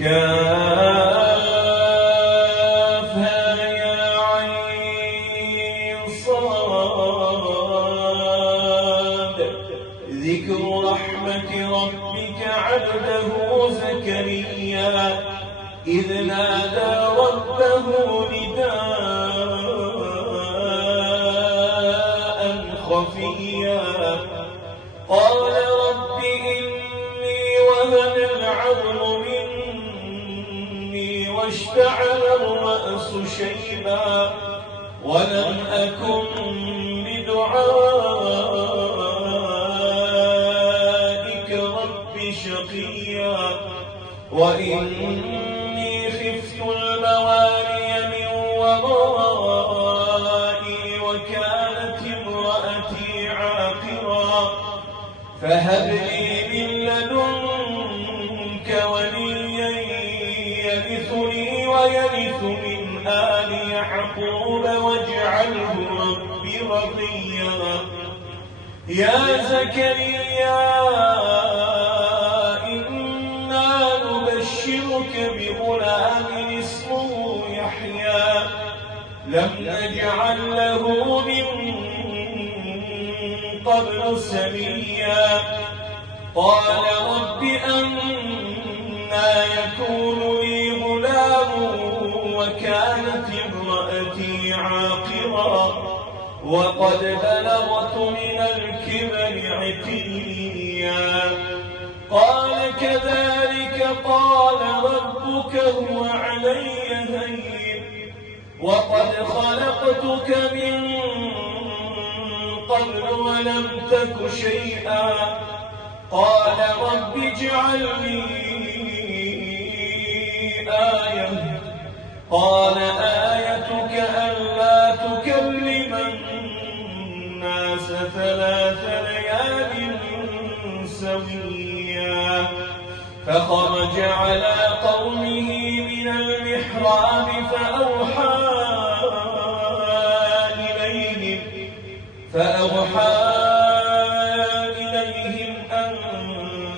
كافها يا عين صاد. ذكر رحمة ربك عبده زكريا إذ نادى ربه نداء خفيا قال رب إني وهن العظم مني واشتعل الرأس شيبا ولم أكن بدعائك رب شقيا وإني خفت الموالي من ورائي وكانت امرأتي عاقرا فهب لي من لدنك وليا يرثني ويرث من آل يعقوب واجعله رب رضيا. يا زكريا إنا نبشرك بغلام اسمه يحيى لم نجعل له من قبل سميا قال رب أنى يكون لي غلام وكانت امرأتي عاقرا وقد بلغت من الكبر عتيا قال كذلك قال ربك هو علي هين وقد خلقتك من قبل ولم تك شيئا قال رب اجعل لي آية قال آيتك ألا تكلم الناس 3 ليال سويا فخرج على قومه من المحراب فأوحى إليهم أن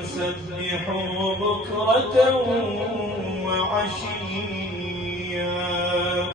سبحوا بكرة وعشيا.